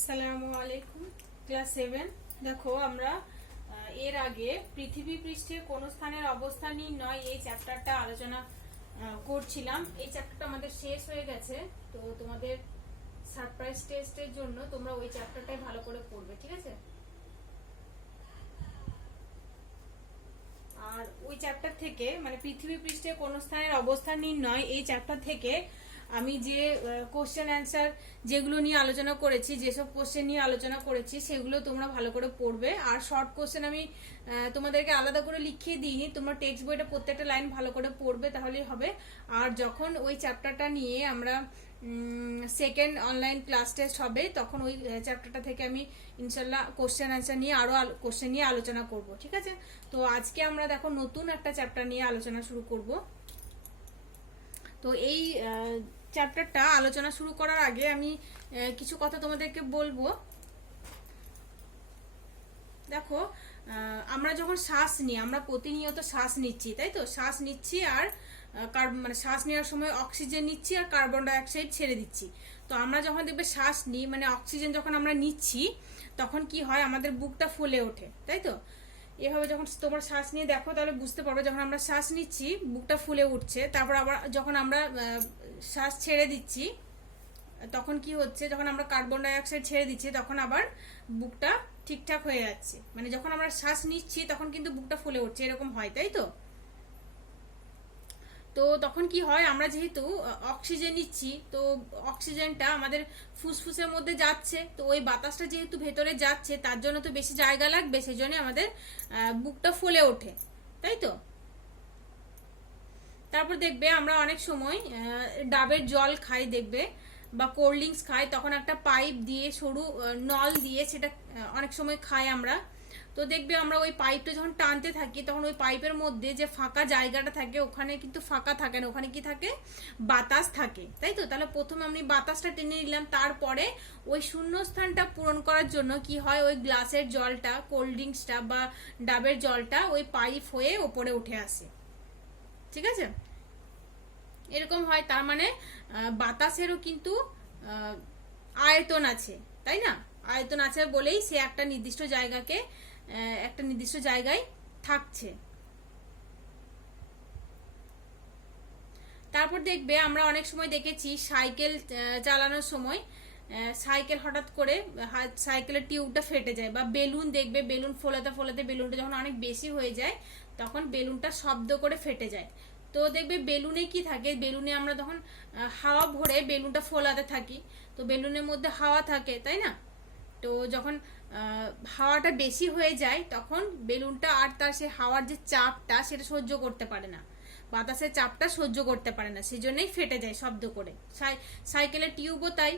আসসালামু আলাইকুম। ক্লাস 7 দেখো আমরা এর আগে পৃথিবী পৃষ্ঠে কোন স্থানের অবস্থান নির্ণয় এই চ্যাপ্টারটা আলোচনা করছিলাম। এই চ্যাপ্টারটা আমাদের শেষ হয়ে গেছে, তো তোমাদের সারপ্রাইজ টেস্টের জন্য তোমরা ওই চ্যাপ্টারটাই ভালো করে পড়বে, ঠিক আছে? আর ওই চ্যাপ্টার থেকে মানে পৃথিবী পৃষ্ঠে কোন স্থানের অবস্থান নির্ণয় এই চ্যাপ্টার থেকে আমি যে কোশ্চেন অ্যান্সার যেগুলো নিয়ে আলোচনা করেছি, যেসব কোশ্চেন নিয়ে আলোচনা করেছি সেগুলো তোমরা ভালো করে পড়বে। আর শর্ট কোশ্চেন আমি তোমাদেরকে আলাদা করে লিখিয়ে দিইনি, তোমরা টেক্সট বইটা প্রত্যেকটা লাইন ভালো করে পড়বে, তাহলেই হবে। আর যখন ওই চ্যাপ্টারটা নিয়ে আমরা সেকেন্ড অনলাইন ক্লাস টেস্ট হবে, তখন ওই চ্যাপ্টারটা থেকে আমি ইনশাল্লাহ কোশ্চেন অ্যান্সার নিয়ে আরো কোশ্চেন নিয়ে আলোচনা করব, ঠিক আছে? তো আজকে আমরা দেখো নতুন একটা চ্যাপ্টার নিয়ে আলোচনা শুরু করব। তো এই চ্যাপ্টারটা আলোচনা শুরু করার আগে আমি কিছু কথা তোমাদেরকে বলবো। দেখো, আমরা যখন শ্বাস নিই, আমরা প্রতিনিয়ত শ্বাস নিচ্ছি, তাই তো? শ্বাস নিচ্ছি আর মানে শ্বাস নেওয়ার সময় অক্সিজেন নিচ্ছি আর কার্বন ডাই অক্সাইড ছেড়ে দিচ্ছি। তো আমরা যখন দেখবে শ্বাস নিই, মানে অক্সিজেন যখন আমরা নিচ্ছি, তখন কি হয়, আমাদের বুকটা ফুলে ওঠে, তাই তো? এভাবে যখন তোমরা শ্বাস নিয়ে দেখো তাহলে বুঝতে পারবে, যখন আমরা শ্বাস নিচ্ছি বুকটা ফুলে উঠছে। তারপর আবার যখন আমরা শ্বাস ছেড়ে দিচ্ছি, তখন কি হচ্ছে, যখন আমরা কার্বন ডাই অক্সাইড ছেড়ে দিচ্ছি তখন আবার বুকটা ঠিকঠাক হয়ে যাচ্ছে। মানে যখন আমরা শ্বাস নিচ্ছি তখন কিন্তু বুকটা ফুলে উঠছে, এরকম হয়, তাই তো? তো তখন কি হয়, আমরা যেহেতু অক্সিজেন নিচ্ছি, তো অক্সিজেনটা আমাদের ফুসফুসের মধ্যে যাচ্ছে, তো ওই বাতাসটা যেহেতু ভেতরে যাচ্ছে তার জন্য তো বেশি জায়গা লাগবে, সেই জন্য আমাদের বুকটা ফুলে ওঠে, তাই তো? তারপর দেখবে আমরা অনেক সময় ডাবের জল খাই, দেখবে, বা কোল্ড ড্রিঙ্কস খাই, তখন একটা পাইপ দিয়ে সরু নল দিয়ে সেটা অনেক সময় খাই আমরা। তো দেখবে আমরা ওই পাইপটা যখন টানতে থাকি তখন ওই পাইপের মধ্যে যে ফাঁকা জায়গাটা থাকে ওখানে কিন্তু ফাঁকা থাকে না, ওখানে কি থাকে, বাতাস থাকে, তাই তো? তাহলে প্রথমে আমি বাতাসটা টেনে নিলাম, তারপরে ওই শূন্যস্থানটা পূরণ করার জন্য কি হয়, ওই গ্লাসের জলটা, কোল্ড ড্রিঙ্কসটা বা ডাবের জলটা ওই পাইপ হয়ে ওপরে উঠে আসে, ঠিক আছে? এরকম হয়। তার মানে বাতাসেরও কিন্তু আয়তন আছে, তাই না? আয়তন আছে বলেই সে একটা নির্দিষ্ট জায়গায় থাকছে। তারপর দেখবে আমরা অনেক সময় দেখেছি সাইকেল চালানোর সময় সাইকেল হঠাৎ করে সাইকেলের টিউবটা ফেটে যায়, বা বেলুন দেখবে, বেলুন ফোলাতে ফোলাতে বেলুনটা যখন অনেক বেশি হয়ে যায় তখন বেলুনটা শব্দ করে ফেটে যায়। তো দেখবে বেলুনে কি থাকে, বেলুনে আমরা তখন হাওয়া ভরে বেলুনটা ফোলাতে থাকি, তো বেলুনের মধ্যে হাওয়া থাকে, তাই না? তো যখন হাওয়াটা বেশি হয়ে যায় তখন বেলুনটা আর তার সে হাওয়ার যে চাপটা সেটা সহ্য করতে পারে না, বাতাসের চাপটা সহ্য করতে পারে না, সেই জন্যই ফেটে যায় শব্দ করে। সাইকেলের টিউবও তাই,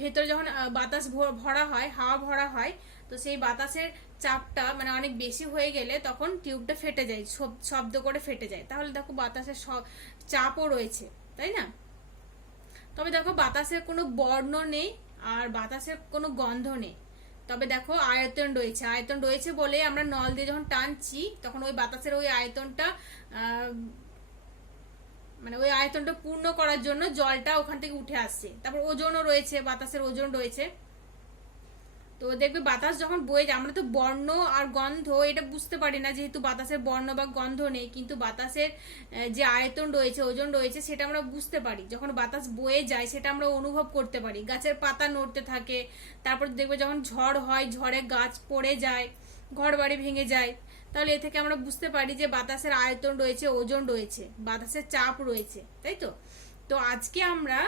ভেতরে যখন বাতাস ভরা হয়, হাওয়া ভরা হয়, তো সেই বাতাসের চাপটা মানে অনেক বেশি হয়ে গেলে তখন টিউবটা ফেটে যায়, শব্দ করে ফেটে যায়। তাহলে দেখো বাতাসের চাপও রয়েছে, তাই না? তবে দেখো বাতাসের কোনো বর্ণ নেই আর বাতাসের কোনো গন্ধ নেই, তবে দেখো আয়তন রয়েছে। আয়তন রয়েছে বলে আমরা নল দিয়ে যখন টানছি তখন ওই বাতাসের ওই আয়তনটা মানে ওই আয়তনটা পূর্ণ করার জন্য জলটা ওখান থেকে উঠে আসছে। তারপর ওজনও রয়েছে, বাতাসের ওজন রয়েছে। তো দেখবে বাতাস যখন বয়ে যায়, আমরা তো বর্ণ আর গন্ধ এটা বুঝতে পারি না যেহেতু বাতাসের বর্ণ বা গন্ধ নেই, কিন্তু বাতাসের যে আয়তন রয়েছে, ওজন রয়েছে, সেটা আমরা বুঝতে পারি। যখন বাতাস বয়ে যায় সেটা আমরা অনুভব করতে পারি, গাছের পাতা নড়তে থাকে। তারপর দেখবে যখন ঝড় হয়, ঝড়ে গাছ পড়ে যায়, ঘর বাড়ি ভেঙে যায়, তাহলে এ থেকে আমরা বুঝতে পারি যে বাতাসের আয়তন রয়েছে, ওজন রয়েছে, বাতাসের চাপ রয়েছে, তাই তো? তো আজকে আমরা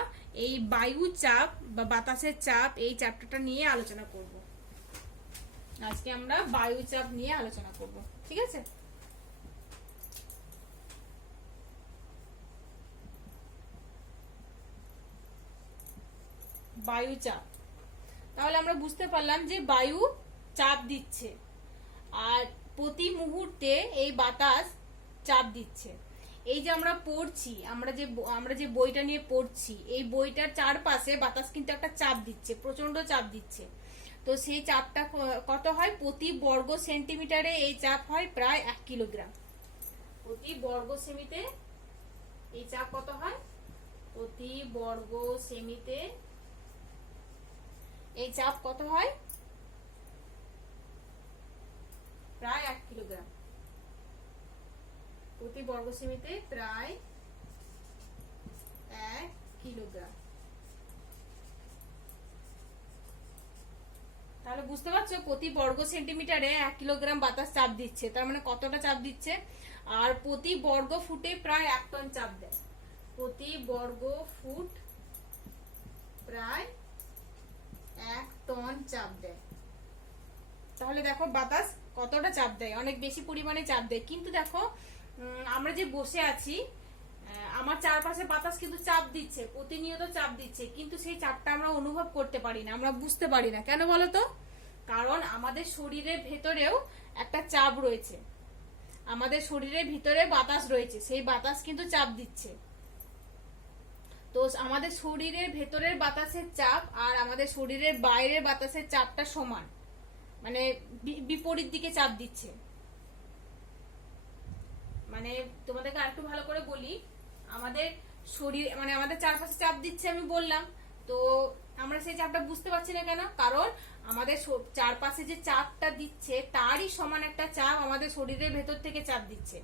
এই বায়ু চাপ বা বাতাসের চাপ এই চ্যাপ্টারটা নিয়ে আলোচনা করব। আজকে আমরা বায়ু চাপ নিয়ে আলোচনা করব, ঠিক আছে? বায়ু চাপ, তাহলে আমরা বুঝতে পারলাম যে বায়ু চাপ দিচ্ছে আর প্রতি মুহূর্তে এই বাতাস চাপ দিচ্ছে। এই যে আমরা পড়ছি, আমরা যে বইটা নিয়ে পড়ছি, এই বইটার চারপাশে বাতাস কিন্তু একটা চাপ দিচ্ছে, প্রচন্ড চাপ দিচ্ছে। তো সেই চাপটা কত হয়, প্রতি বর্গ সেন্টিমিটারে এই চাপ হয় প্রায় 1 কিলোগ্রাম। প্রতি বর্গ সেমিতে এই চাপ কত হয়, প্রতি বর্গ সেমিতে এই চাপ কত হয়? প্রায় 1 কিলোগ্রাম প্রতি বর্গ সেমিতে, প্রায় 1 কিলোগ্রাম। তাহলে বুঝতে পারছো প্রতি বর্গ সেন্টিমিটারে 1 কিলোগ্রাম বাতাস চাপ দিচ্ছে, তার মানে কতটা চাপ দিচ্ছে। আর প্রতি বর্গ ফুটে প্রায় 1 টন চাপ দেয়, প্রতি বর্গ ফুট প্রায় 1 টন চাপ দেয়। তাহলে দেখো বাতাস কতটা চাপ দেয়, অনেক বেশি পরিমাণে চাপ দেয়। কিন্তু দেখো আমরা যে বসে আছি, আমার চারপাশে বাতাস কিন্তু চাপ দিচ্ছে, প্রতিনিয়ত চাপ দিচ্ছে, কিন্তু সেই চাপটা আমরা অনুভব করতে পারি না, আমরা বুঝতে পারি না। কেন বলো তো? কারণ আমাদের শরীরের ভেতরেও একটা চাপ রয়েছে, আমাদের শরীরের ভিতরে বাতাস রয়েছে, সেই বাতাস কিন্তু চাপ দিচ্ছে। তো আমাদের শরীরের ভেতরের বাতাসের চাপ আর আমাদের শরীরের বাইরের বাতাসের চাপটা সমান, মানে বিপরীত দিকে চাপ দিচ্ছে। মানে তোমাদেরকে আরেকটু ভালো করে বলি, আমাদের শরীর মানে আমাদের চারপাশে চাপ দিচ্ছে আমি বললাম, তো আমরা সেই চাপটা বুঝতে পারছি না কেন? কারণ আমাদের চারপাশে যে চাপটা দিচ্ছে তারই সমান একটা চাপ আমাদের শরীরের ভেতর থেকে চাপ দিচ্ছে।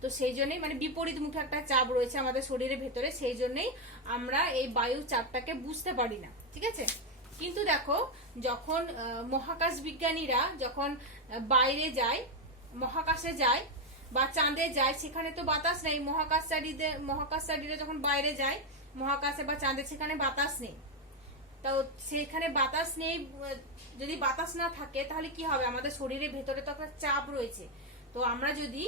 তো সেই জন্যই মানে বিপরীত মুখে একটা চাপ রয়েছে আমাদের শরীরের ভেতরে, সেই জন্যই আমরা এই বায়ু চাপটাকে বুঝতে পারি না, ঠিক আছে। কিন্তু দেখো যখন মহাকাশ বিজ্ঞানীরা যখন বাইরে যায়, মহাকাশে যায় বা চাঁদে যায়, সেখানে তো বাতাস নেই। মহাকাশচারীরা যখন বাইরে যায় মহাকাশে বা চাঁদে, সেখানে বাতাস নেই। তো সেখানে বাতাস নেই, যদি বাতাস না থাকে তাহলে কি হবে? আমাদের শরীরের ভেতরে তো একটা চাপ রয়েছে। তো আমরা যদি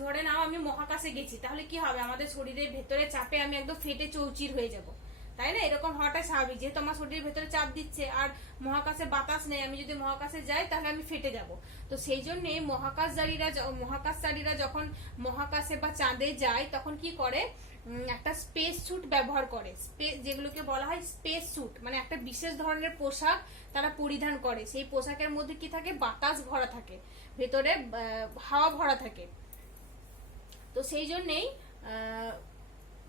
ধরে নাও আমি মহাকাশে গেছি, তাহলে কি হবে? আমাদের শরীরের ভেতরে চাপে আমি একদম ফেটে চৌচির হয়ে যাব, তাই না? এরকম হওয়াটাই স্বাভাবিক, যেহেতু আমার শরীরের ভেতরে চাপ দিচ্ছে আর মহাকাশে বাতাস নেই, আমি যদি মহাকাশে যাই তাহলে আমি ফেটে যাব। তো সেই জন্য মহাকাশচারীরা যখন মহাকাশে বা চাঁদে যায় তখন কি করে? একটা স্পেস স্যুট ব্যবহার করে, যেগুলোকে বলা হয় স্পেস স্যুট, মানে একটা বিশেষ ধরনের পোশাক তারা পরিধান করে। সেই পোশাকের মধ্যে কি থাকে? বাতাস ভরা থাকে, ভেতরে হাওয়া ভরা থাকে। তো সেই জন্যেই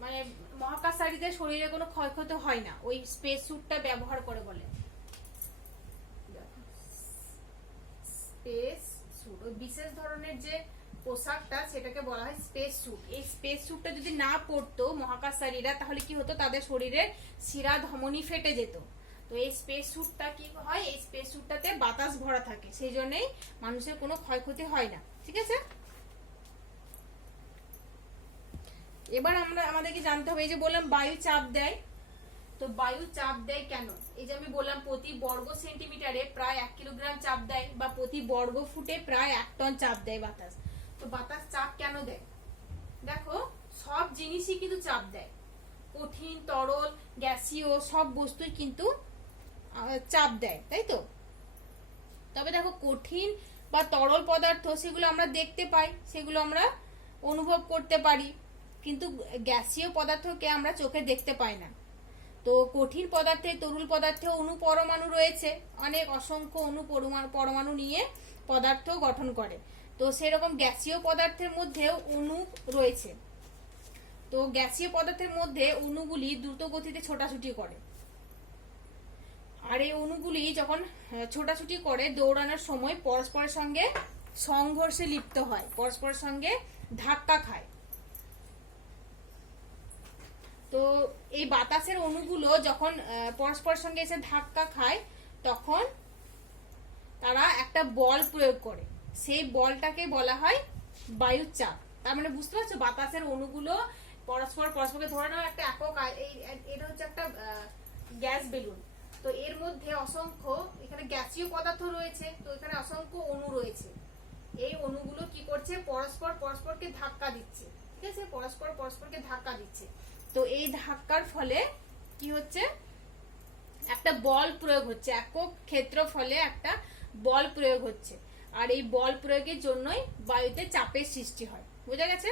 মানে মহাকাশচারীদের শরীরে কোনো ক্ষয়ক্ষতি হয় না ওই স্পেস স্যুটটা ব্যবহার করে বলে। স্পেস স্যুট, ওই বিশেষ ধরনের যে পোশাকটা সেটাকে বলা হয় স্পেস স্যুট। এই স্পেস স্যুটটা যদি না পরতো মহাকাশচারীরা, তাহলে কি হতো? তাদের শরীরের শিরা ধমনী ফেটে যেত। তো এই স্পেস স্যুটটা কি হয়? এই স্পেস স্যুটটাতে বাতাস ভরা থাকে, সেই জন্যই মানুষের কোনো ক্ষয়ক্ষতি হয় না, ঠিক আছে। এবার আমাদেরকে জানতে হবে, এই যে বললাম বায়ু চাপ দেয়, তো বায়ু চাপ দেয় কেন? এই যে আমি বললাম প্রতি বর্গ সেন্টিমিটারে প্রায় 1 কিলোগ্রাম চাপ দেয়, বা প্রতি বর্গ ফুটে প্রায় 1 টন চাপ দেয় বাতাস। তো বাতাস চাপ কেন দেয়? দেখো সব জিনিসই কিন্তু চাপ দেয়, কঠিন, তরল, গ্যাসীয় সব বস্তুই কিন্তু চাপ দেয়, তাই তো। তবে দেখো কঠিন বা তরল পদার্থ সেগুলো আমরা দেখতে পাই, সেগুলো আমরা অনুভব করতে পারি, কিন্তু গ্যাসীয় পদার্থকে আমরা চোখে দেখতে পাই না। তো কঠিন পদার্থে, তরল পদার্থে অণু পরমাণু রয়েছে, অনেক অসংখ্য অণু পরমাণু নিয়ে পদার্থ গঠন করে। তো সেরকম গ্যাসীয় পদার্থের মধ্যেও অণু রয়েছে। তো গ্যাসীয় পদার্থের মধ্যে অণুগুলি দ্রুত গতিতে ছোটাছুটি করে, আর এই অণুগুলি যখন ছোটাছুটি করে দৌড়ানোর সময় পরস্পরের সঙ্গে সংঘর্ষে লিপ্ত হয়, পরস্পরের সঙ্গে ধাক্কা খায়। তো এই বাতাসের অণুগুলো যখন পরস্পরের সঙ্গে এসে ধাক্কা খায়, তখন তারা একটা বল প্রয়োগ করে, সেই বলটাকে বলা হয় বায়ুর চাপ। তার মানে বুঝতে পারছো, বাতাসের অণুগুলো পরস্পরকে ধরে নাও একটা একক, এটা হচ্ছে একটা গ্যাস বেলুন, তো এর মধ্যে অসংখ্য এখানে গ্যাসীয় পদার্থ রয়েছে, তো এখানে অসংখ্য অণু রয়েছে। এই অণুগুলো কি করছে? পরস্পরকে ধাক্কা দিচ্ছে, ঠিক আছে, পরস্পরকে ধাক্কা দিচ্ছে। তো এই ধাক্কার ফলে কি হচ্ছে? একটা বল প্রয়োগ হচ্ছে, একক ক্ষেত্রফলে একটা বল প্রয়োগ হচ্ছে, আর এই বল প্রয়োগের জন্যই বায়ুতে চাপের সৃষ্টি হয়। বোঝা গেছে?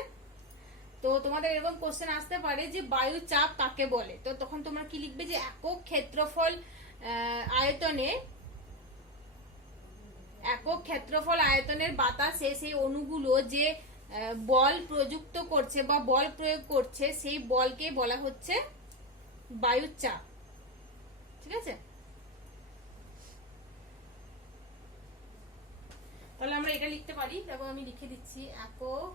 তো তোমাদের এরকম কোশ্চেন আসতে পারে যে বায়ু চাপ কাকে বলে, তো তখন তোমরা কি লিখবে? যে একক ক্ষেত্রফল আয়তনের বাতাসে সেই অণুগুলো যে বল প্রযুক্ত করছে বা বল প্রয়োগ করছে, সেই বলকে বলা হচ্ছে বায়ুর চাপ, ঠিক আছে। এটা লিখতে পারি, দেখো আমি লিখে দিচ্ছি, একক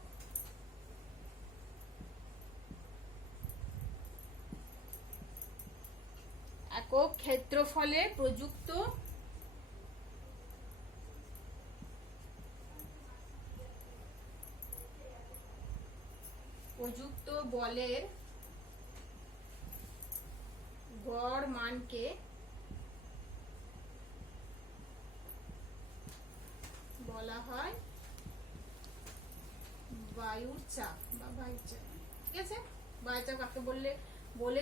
ক্ষেত্রফলে প্রযুক্ত বলের গড় মানকে বলা হয় বায়ুর চাপ বা বায়ুর চাপ। ঠিক আছে, বায়ুর চাপ কাকে বললে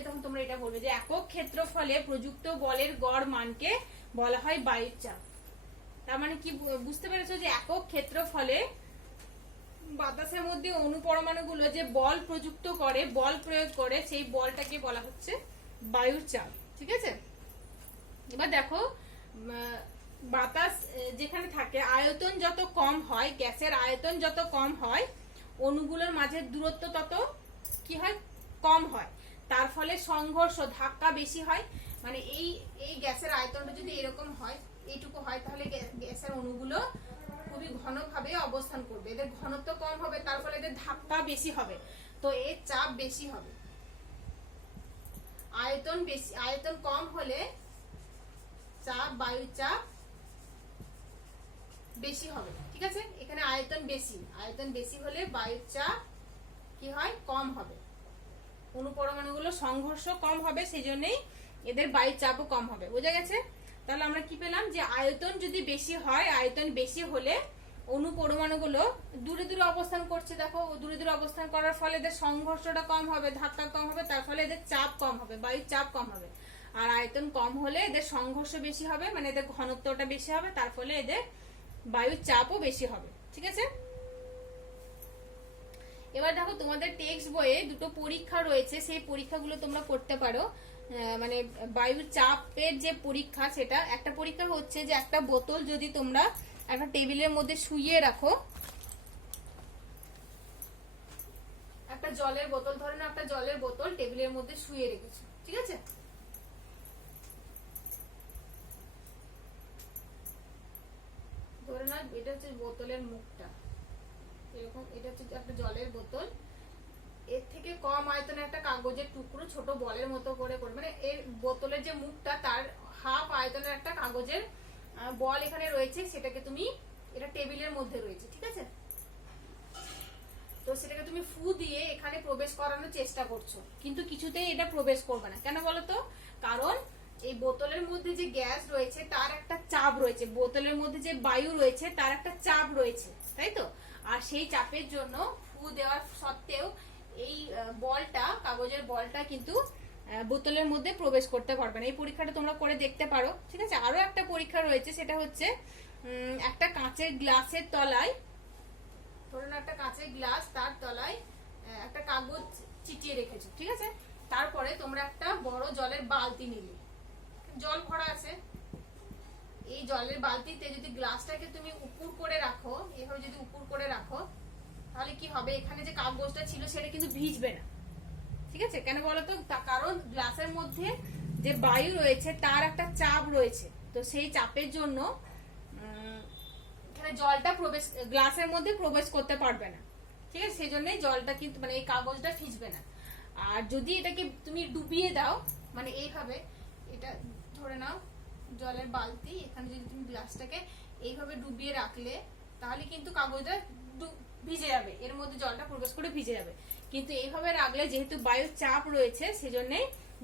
তখন তোমরা এটা বলবে যে একক ক্ষেত্রফলে প্রযুক্ত বলের গড় মানকে বলা হয় বায়ুর চাপ। তার মানে কি বুঝতে পেরেছো যে একক ক্ষেত্রফলে বাতাসের মধ্যে অণু পরমাণুগুলো যে বল প্রয়োগ করে সেই বলটাকে বলা হচ্ছে বায়ুর চাপ। ঠিক আছে, এবার দেখো বাতাস যেখানে থাকে আয়তন যত কম হয়, গ্যাসের আয়তন যত কম হয়, অণুগুলোর মাঝের দূরত্ব তত কি হয়, কম হয়। তার ফলে সংঘর্ষ ধাক্কা বেশি হয়। মানে এই গ্যাসের আয়তনটা যদি এরকম হয়, এইটুকু হয়, তাহলে গ্যাসের অণুগুলো খুবই ঘনভাবে অবস্থান করবে, এদের ঘনত্ব কম হবে, তার ফলে এদের ধাক্কা বেশি হবে, তো এর চাপ বেশি হবে। আয়তন কম হলে চাপ, বায়ুর চাপ বেশি হবে। ঠিক আছে, এখানে আয়তন বেশি হলে বায়ুর চাপ কি হয়, কম হবে। অণু পরমাণুগুলো সংঘর্ষ কম হবে, সেই জন্যই এদের বায়ুর চাপও কম হবে। বোঝা গেছে? তাহলে আমরা কি পেলাম যে আয়তন যদি বেশি হয়, আয়তন বেশি হলে অণু পরমাণুগুলো দূরে দূরে অবস্থান করছে, দেখো দূরে দূরে অবস্থান করার ফলে এদের সংঘর্ষটা কম হবে, ধাক্কা কম হবে, তার ফলে এদের চাপ কম হবে, বায়ুর চাপ কম হবে। আর আয়তন কম হলে এদের সংঘর্ষ বেশি হবে, মানে এদের ঘনত্বটা বেশি হবে, তার ফলে এদের বায়ুর চাপও বেশি হবে। ঠিক আছে, এবার দেখো তোমাদের টেক্সট বইয়ে দুটো পরীক্ষা রয়েছে, সেই পরীক্ষাগুলো তোমরা করতে পারো। মানে বায়ুর চাপের যে পরীক্ষা, সেটা একটা পরীক্ষা হচ্ছে যে একটা বোতল যদি তোমরা একটা টেবিলের মধ্যে শুইয়ে রাখো, একটা জলের বোতল, ধরো না একটা জলের বোতল টেবিলের মধ্যে শুইয়ে রেখেছো। ঠিক আছে, ধরে না এটা হচ্ছে বোতলের মুখটা, এরকম, এটা হচ্ছে একটা জলের বোতল, এর থেকে কম আয়তনের একটা কাগজের টুকরো ছোট বলের মতো করে মানে এর বোতলের যে মুখটা তার হাফ আয়তনের একটা কাগজের বল এখানে রয়েছে, সেটাকে তুমি, এটা টেবিলের মধ্যে রয়েছে। ঠিক আছে, তো সেটাকে তুমি ফু দিয়ে এখানে প্রবেশ করানোর চেষ্টা করছো, কিন্তু কিছুতেই এটা প্রবেশ করবে না। কেন বলো তো? কারণ এই বোতলের মধ্যে যে গ্যাস রয়েছে তার একটা চাপ রয়েছে, বোতলের মধ্যে যে বায়ু রয়েছে তার একটা চাপ রয়েছে, তাই তো? আর সেই চাপের জন্য ফু দেওয়ার সত্ত্বেও এই বলটা, কাগজের বলটা কিন্তু বোতলের মধ্যে প্রবেশ করতে পারবে না। এই পরীক্ষাটা তোমরা করে দেখতে পারো। ঠিক আছে, আরো একটা পরীক্ষা রয়েছে, সেটা হচ্ছে একটা কাঁচের গ্লাসের তলায়, ধরুন একটা কাঁচের গ্লাস, তার তলায় একটা কাগজ চিটিয়ে রেখেছো। ঠিক আছে, তারপরে তোমরা একটা বড় জলের বালতি নিলে, জল ভরা আছে, এই জলের বালতিতে যদি গ্লাসটাকে তুমি উপর করে রাখো, এভাবে যদি উপর করে রাখো, তাহলে কি হবে, এখানে যে কাগজটা ছিল সেটা কিন্তু ভিজবে না। ঠিক আছে, কেন বলতো? কারণ গ্লাসের মধ্যে যে বায়ু রয়েছে তার একটা চাপ রয়েছে, তো সেই চাপের জন্য এখানে জলটা গ্লাসের মধ্যে প্রবেশ করতে পারবে না। ঠিক আছে, সেই জন্যই জলটা কিন্তু, মানে এই কাগজটা ভিজবে না। আর যদি এটাকে তুমি ডুবিয়ে দাও, মানে এইভাবে, এটা ধরে নাও জলের বালতি, এখানে যদি তুমি গ্লাসটাকে এইভাবে ডুবিয়ে রাখলে, তাহলে কিন্তু কাগজটা ভিজে যাবে, এর মধ্যে জলটা প্রবেশ করে ভিজে যাবে। কিন্তু এইভাবে রাখলে যেহেতু বায়ুর চাপ রয়েছে, সেজন্য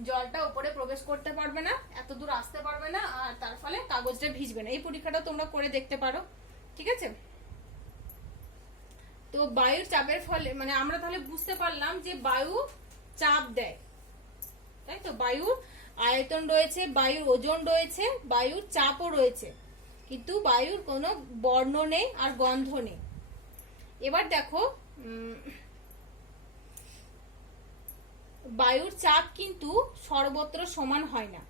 জলটা উপরে প্রবেশ করতে পারবে না, এত দূর আসতে পারবে না, আর তার ফলে কাগজটা ভিজবে না। এই পরীক্ষাটা তোমরা করে দেখতে পারো। ঠিক আছে, তো বায়ুর চাপের ফলে, মানে আমরা তাহলে বুঝতে পারলাম যে বায়ু চাপ দেয়, তাই তো? বায়ুর আয়তন রয়েছে, বায়ুর ওজন রয়েছে, বায়ুর চাপও রয়েছে, কিন্তু বায়ুর কোনো বর্ণ নেই আর গন্ধ নেই। এবার দেখো, বায়ুর চাপ কিন্তু সর্বত্র সমান হয় না।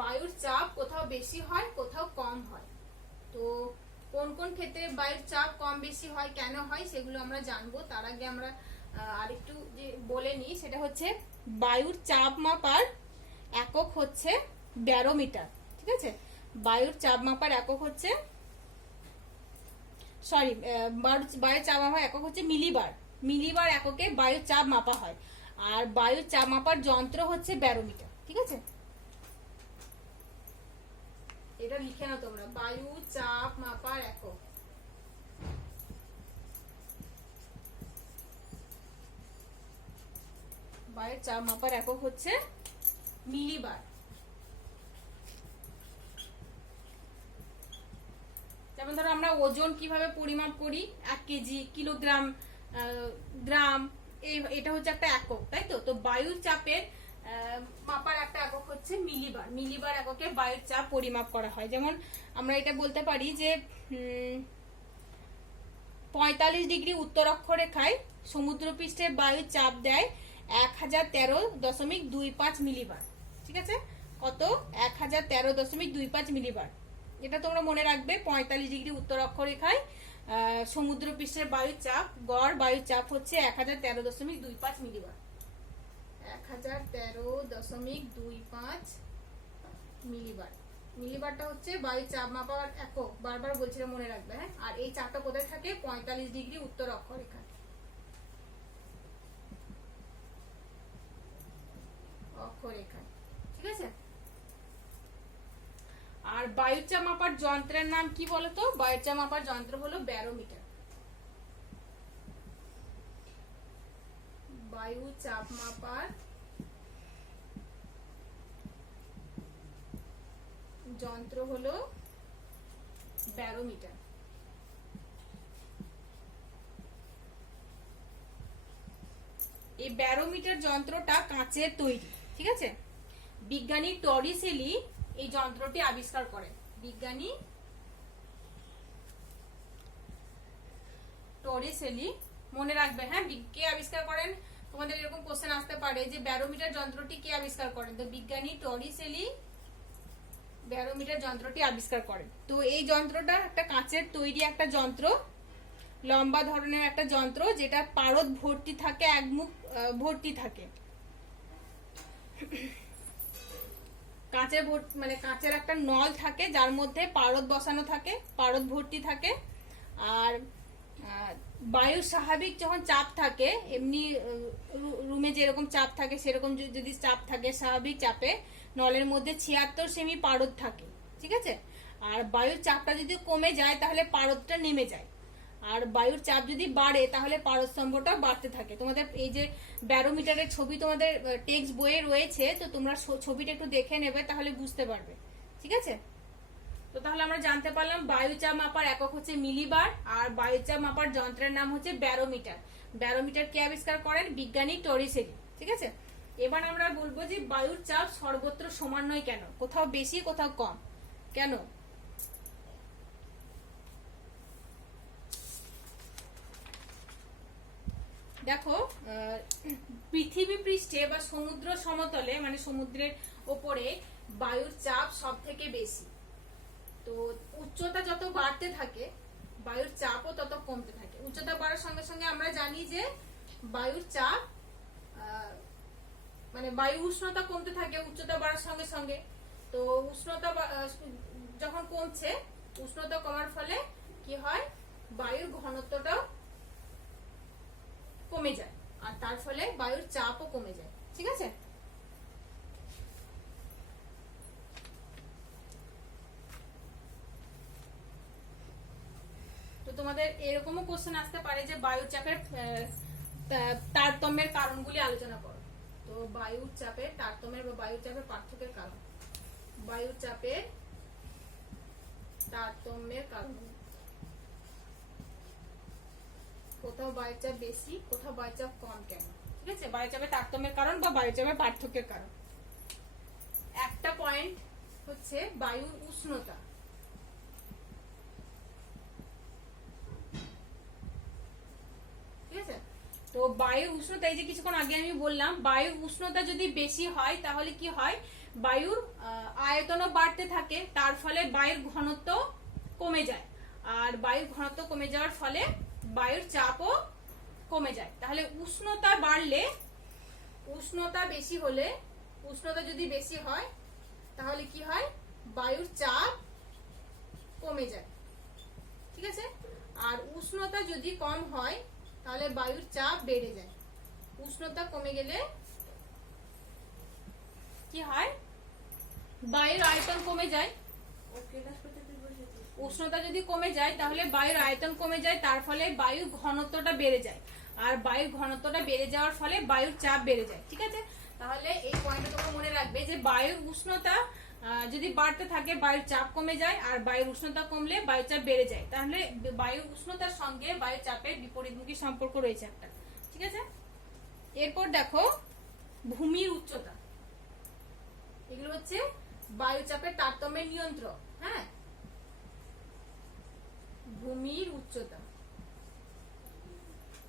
বায়ুর চাপ কোথাও বেশি হয়, কোথাও কম হয়। তো কোন কোন ক্ষেত্রে বায়ুর চাপ কম বেশি হয়, কেন হয়, সেগুলো আমরা জানবো। তার আগে আমরা আরেকটু যে বলে নিই, সেটা হচ্ছে বায়ুর চাপ মাপার একক হচ্ছে ব্যারোমিটার। ঠিক আছে, বায়ুর চাপ মাপার একক হচ্ছে, সরি, বায়ুর চাপ মাপার একক হচ্ছে মিলিবার। মিলিবার এককে বায়ুর চাপ মাপা হয়। আর বায়ুর চাপ মাপার যন্ত্র হচ্ছে ব্যারোমিটার। ঠিক আছে, এটা লিখে নাও তোমরা, বায়ু চাপ মাপার একক। বায়ুর চাপ মাপার একক হচ্ছে মিলিবার। যেমন ধরো আমরা ওজন কিভাবে পরিমাপ করি, 1 কেজি, কিলোগ্রাম, গ্রাম, এটা হচ্ছে একটা একক, তাই তো। তো বায়ুর চাপের মাপার একটা একক হচ্ছে মিলিবার। মিলিবার এককে বায়ুর চাপ পরিমাপ করা হয়। যেমন আমরা এটা বলতে পারি যে 45 ডিগ্রি উত্তর অক্ষরেখায় সমুদ্রপৃষ্ঠের বায়ুর চাপ দেয় 1013.25 মিলিবার। ঠিক আছে, কত? 1013.25 মিলিবার। এটা তোমরা মনে রাখবে, 45 ডিগ্রি উত্তর অক্ষরেখায় সমুদ্রপৃষ্ঠের বায়ুর চাপ, গড় বায়ুর চাপ হচ্ছে 1013.25 মিলিবার। 1013.25 মিলিবার। মিলিবারটা হচ্ছে বায়ুর চাপ মাপার একক, বারবার বলছিলাম, মনে রাখবে। হ্যাঁ, আর এই চাপটা কোথায় থাকে? 45 ডিগ্রি উত্তর অক্ষরেখায়। অক্ষরেখায়, ঠিক আছে। আর বায়ুর চাপ মাপার যন্ত্রের নাম কি বলতো? বায়ুর চাপ মাপার যন্ত্র হলো ব্যারোমিটার। বায়ু চাপ মাপার যন্ত্র হলো ব্যারোমিটার। এই ব্যারোমিটার যন্ত্রটা কাঁচের তৈরি। ঠিক আছে, বিজ্ঞানী টরিসেলি এই যন্ত্রটি আবিষ্কার করেন। বিজ্ঞানী টরিসেলি, মনে রাখবে। হ্যাঁ, কে আবিষ্কার করেন? তোমাদের এরকম কোশ্চেন আসতে পারে যে ব্যারোমিটার যন্ত্রটি কে আবিষ্কার করেন। তো বিজ্ঞানী টরিসেলি ব্যারোমিটার যন্ত্রটি আবিষ্কার করেন। তো এই যন্ত্রটা একটা কাঁচের তৈরি একটা যন্ত্র, লম্বা ধরনের একটা যন্ত্র, যেটা পারদ ভর্তি থাকে, এক মুখ ভর্তি থাকে। কাঁচের মানে কাঁচের একটা নল থাকে, যার মধ্যে পারদ বসানো থাকে, পারদ ভর্তি থাকে। আর বায়ুর স্বাভাবিক যখন চাপ থাকে, এমনি রুমে যেরকম চাপ থাকে সেরকম যদি চাপ থাকে, স্বাভাবিক চাপে নলের মধ্যে 76 সেমি পারদ থাকে। ঠিক আছে, আর বায়ুর চাপটা যদি কমে যায় তাহলে পারদটা নেমে যায়। আর বায়ুর চাপ যদি বাড়ে তাহলে পারদ স্তম্ভটা বাড়তে থাকে। তোমাদের এই যে ব্যারোমিটারের ছবি তোমাদের টেক্সট বইয়ে রয়েছে, তো তোমরা ছবিটা একটু দেখে নেবে, তাহলে বুঝতে পারবে। ঠিক আছে, তো তাহলে আমরা জানতে পারলাম বায়ু চাপ মাপার একক হচ্ছে মিলিবার, আর বায়ু চাপ মাপার যন্ত্রের নাম হচ্ছে ব্যারোমিটার। ব্যারোমিটার কে আবিষ্কার করেন? বিজ্ঞানী টরিসেলি। ঠিক আছে, এবার আমরা বলবো যে বায়ুর চাপ সর্বত্র সমান নয় কেন? কোথাও বেশি, কোথাও কম, কেন? দেখো, পৃথিবী পৃষ্ঠে বা সমুদ্র সমতলে, মানে সমুদ্রের ওপরে বায়ুর চাপ সব থেকে বেশি। তো উচ্চতা যত বাড়তে থাকে বায়ুর চাপও তত কমতে থাকে। উচ্চতা বাড়ার সঙ্গে সঙ্গে আমরা জানি যে বায়ুর চাপ, মানে বায়ু উষ্ণতা কমতে থাকে উচ্চতা বাড়ার সঙ্গে সঙ্গে। তো উষ্ণতা যখন কমছে, উষ্ণতা কমার ফলে কি হয়? বায়ুর ঘনত্বটাও কমে যায়, আর তার ফলে বায়ুর চাপও কমে যায়। ঠিক আছে, তো তোমাদের এরকমও কোশ্চেন আসতে পারে যে বায়ুর চাপের তারতম্যের কারণগুলি আলোচনা করো। তো বায়ুর চাপের তারতম্যের বা বায়ুর চাপের পার্থক্যের কারণ, বায়ুর চাপের তারতম্যের কারণ, কোথাও বায়ুর চাপ বেশি, কোথাও বায়ুর চাপ কম, কেন? ঠিক আছে, বায়ুর চাপের তারতম্যের কারণ বা বায়ুর চাপের পার্থক্যের কারণ। একটা পয়েন্ট হচ্ছে বায়ুর উষ্ণতা। ঠিক আছে, তো বায়ুর উষ্ণতা, এই যে কিছুক্ষণ আগে আমি বললাম, বায়ুর উষ্ণতা যদি বেশি হয় তাহলে কি হয়? বায়ুর আয়তনও বাড়তে থাকে, তার ফলে বায়ুর ঘনত্ব কমে যায়। আর বায়ুর ঘনত্ব কমে যাওয়ার ফলে বায়ুর চাপও কমে যায়। তাহলে উষ্ণতা বাড়লে, উষ্ণতা বেশি হলে, উষ্ণতা যদি বেশি হয় তাহলে কি হয়? বায়ুর চাপ কমে যায়, ঠিক আছে। আর উষ্ণতা যদি কম হয় তাহলে বায়ুর চাপ বেড়ে যায়। উষ্ণতা কমে গেলে কি হয়, বায়ুর আয়তন কমে যায়। উষ্ণতা যদি কমে যায় তাহলে বায়ুর আয়তন কমে যায়, তার ফলে বায়ুর ঘনত্বটা বেড়ে যায়, আর বায়ুর ঘনত্বটা বেড়ে যাওয়ার ফলে বায়ুর চাপ বেড়ে যায়, ঠিক আছে। তাহলে এই পয়েন্টটা তোমরা মনে রাখবে যে বায়ুর উষ্ণতা যদি বাড়তে থাকে বায়ুর চাপ কমে যায়, আর বায়ুর উষ্ণতা কমলে বায়ুর চাপ বেড়ে যায়। তাহলে বায়ুর উষ্ণতার সঙ্গে বায়ুর চাপের বিপরীতমুখী সম্পর্ক রয়েছে একটা, ঠিক আছে। এরপর দেখো ভূমির উচ্চতা, এগুলো হচ্ছে বায়ুচাপের তারতম্যের নিয়ন্ত্রক। হ্যাঁ, ভূমির উচ্চতা,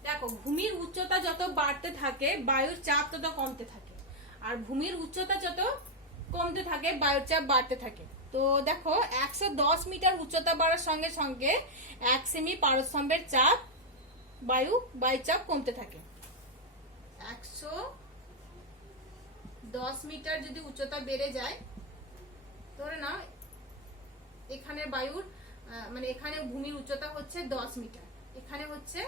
দেখো ভূমির উচ্চতা যত বাড়তে থাকে বায়ুর চাপ তত কমতে থাকে, আর ভূমির উচ্চতা যত কমতে থাকে বায়ুর চাপ বাড়তে থাকে। তো দেখো 110 মিটার উচ্চতা বাড়ার সঙ্গে সঙ্গে 1 সেমি পারস্তম্ভের চাপ বায়ুর চাপ কমতে থাকে। 110 মিটার যদি উচ্চতা বেড়ে যায়, ধরে নাও এখানে বায়ুর মানে এখানে ভূমির উচ্চতা হচ্ছে 10 মিটার, এখানে হচ্ছে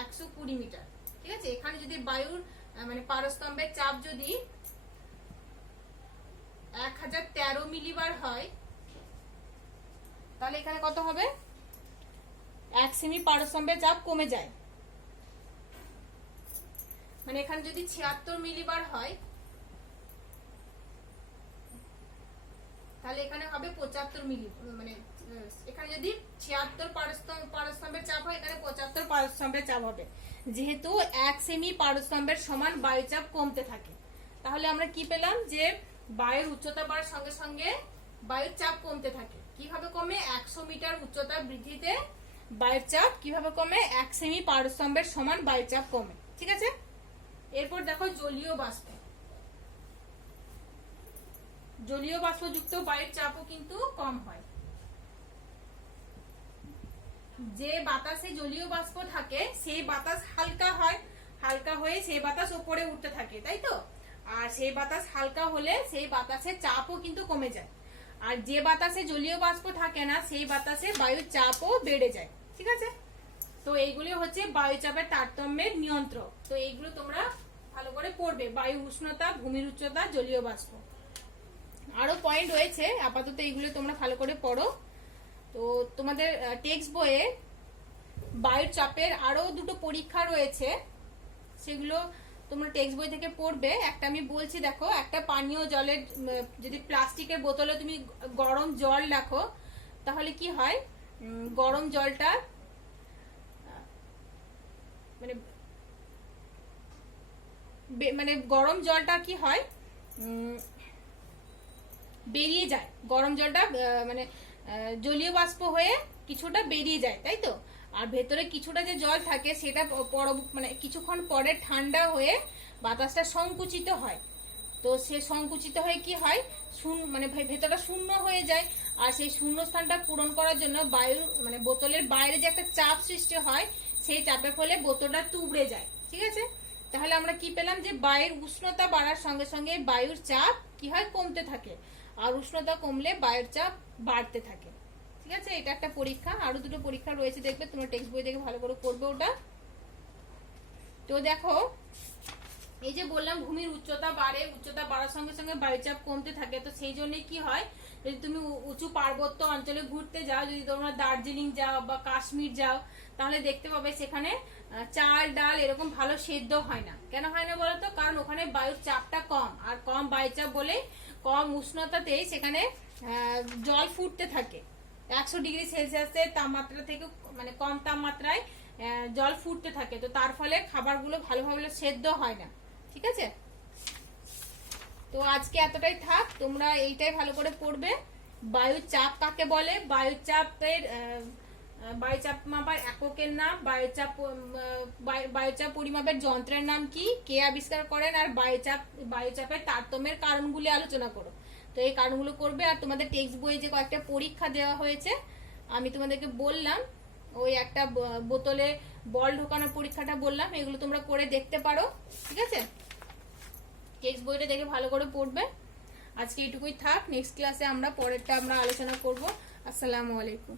120 মিটার, ঠিক আছে। এখানে যদি বায়ুর মানে পারস্তম্ভের চাপ যদি 1013 মিলিবার হয়, তাহলে এখানে কত হবে, 1 সেমি পারস্তম্ভের চাপ কমে যায়। মানে এখানে যদি 76 মিলিবার হয় তাহলে এখানে হবে 75 মিলি, মানে এখানে যদি 76 পারস্তম্ভের চাপ হয় এখানে 75 পারস্তম্ভের চাপ হবে, যেহেতু 1 সেমি পারস্তম্ভের সমান বায়ুচাপ কমতে থাকে। তাহলে আমরা কি পেলাম, যে বায়ুর উচ্চতা বাড়ার সঙ্গে সঙ্গে বায়ুর চাপ কমতে থাকে। কিভাবে কমে, 100 মিটার উচ্চতা বৃদ্ধিতে বায়ুর চাপ কিভাবে কমে, 1 সেমি পারস্তম্ভের সমান বায়ুর চাপ কমে, ঠিক আছে। এরপর দেখো জলীয় বাষ্প, জলীয় বাষ্পযুক্ত বায়ুর চাপও কিন্তু কম হয়। যে বাতাসে জলীয় বাষ্প থাকে সেই বাতাস হালকা হয়, হালকা হয়ে সেই বাতাস উপরে উঠতে থাকে, তাই তো। আর সেই বাতাস হালকা হলে সেই বাতাসের চাপও কিন্তু কমে যায়। আর যে বাতাসে জলীয় বাষ্প থাকে না সেই বাতাসে বায়ুর চাপও বেড়ে যায়, ঠিক আছে। তো এইগুলি হচ্ছে বায়ুচাপের তারতম্যের নিয়ন্ত্রক। তো এইগুলো তোমরা ভালো করে পড়বে, বায়ু উষ্ণতা, ভূমির উচ্চতা, জলীয় বাষ্প। আরো পয়েন্ট রয়েছে, আপাতত এইগুলো তোমরা ভালো করে পড়ো। তো তোমাদের টেক্সট বইয়ে বায়ুর চাপের আরো দুটো পরীক্ষা রয়েছে, সেগুলো তোমরা টেক্সট বই থেকে পড়বে। একটা আমি বলছি, দেখো একটা পানীয় জলের যদি প্লাস্টিকের বোতলে তুমি গরম জল রাখো তাহলে কি হয়, গরম জলটা মানে গরম জলটা কি হয়, বেরিয়ে যায়, গরম জলটা মানে জলীয় বাষ্প হয়ে কিছুটা বেরিয়ে যায়, তাই তো। আর ভেতরে কিছুটা যে জল থাকে সেটা মানে কিছুক্ষণ পরে ঠান্ডা হয়ে বাতাসটা সংকুচিত হয়। তো সে সংকুচিত হয়ে কি হয়, মানে ভেতরটা শূন্য হয়ে যায়। আর সেই শূন্য স্থানটা পূরণ করার জন্য বায়ু মানে বোতলের বাইরে যে একটা চাপ সৃষ্টি হয়, সেই চাপের ফলে বোতলটা তুবড়ে যায়, ঠিক আছে। তাহলে আমরা কি পেলাম, যে বায়ুর উষ্ণতা বাড়ার সঙ্গে সঙ্গে বায়ুর চাপ কি হয়, কমতে থাকে, আর উষ্ণতা কমলে বায়ুর চাপ বাড়তে থাকে, ঠিক আছে। এটা একটা পরীক্ষা। আরো দুটো পরীক্ষা রয়েছে, দেখবে তোমরা টেক্সট বই দেখে ভালো করে করবে ওটা। তো দেখো এই যে বললাম ভূমির উচ্চতা বাড়ে, উচ্চতা বাড়ার সঙ্গে সঙ্গে বায়ুচাপ কমতে থাকে। তো সেই জন্য কি হয়, যদি তুমি উঁচু পার্বত্য অঞ্চলে ঘুরতে যাও, যদি তোমরা দার্জিলিং যাও বা কাশ্মীর যাও, তাহলে দেখতে পাবে সেখানে চাল ডাল এরকম ভালো সেদ্ধ হয় না। কেন হয় না বলতো, কারণ ওখানে বায়ুর চাপটা কম, আর কম বায়ুচাপ বলে কম উষ্ণতাতে সেখানে জল ফুটতে থাকে। 100 ডিগ্রি সেলসিয়াসের তাপমাত্রা থেকে মানে কম তাপমাত্রায় জল ফুটতে থাকে। তো তার ফলে খাবারগুলো ভালোভাবে সেদ্ধ হয় না, ঠিক আছে। তো আজকে এতটাই থাক, তোমরা এইটাই ভালো করে পড়বে। বায়ুর চাপ কাকে বলে, বায়ুচাপ মাপার এককের নাম, বায়ুচাপ পরিমাপের যন্ত্রের নাম কি, কে আবিষ্কার করেন, আর বায়ুচাপের তারতম্যের কারণগুলি আলোচনা করো। তো এই কারণগুলো করবে। আর তোমাদের টেক্সট বইয়ে যে কয়েকটা পরীক্ষা দেওয়া হয়েছে আমি তোমাদেরকে বললাম, ওই একটা বোতলে বল ঢোকানোর পরীক্ষাটা বললাম, এগুলো তোমরা করে দেখতে পারো, ঠিক আছে। টেক্সট বইটা দেখে ভালো করে পড়বে। আজকে এইটুকুই থাক, নেক্সট ক্লাসে আমরা পরেরটা আলোচনা করব। আসসালামু আলাইকুম।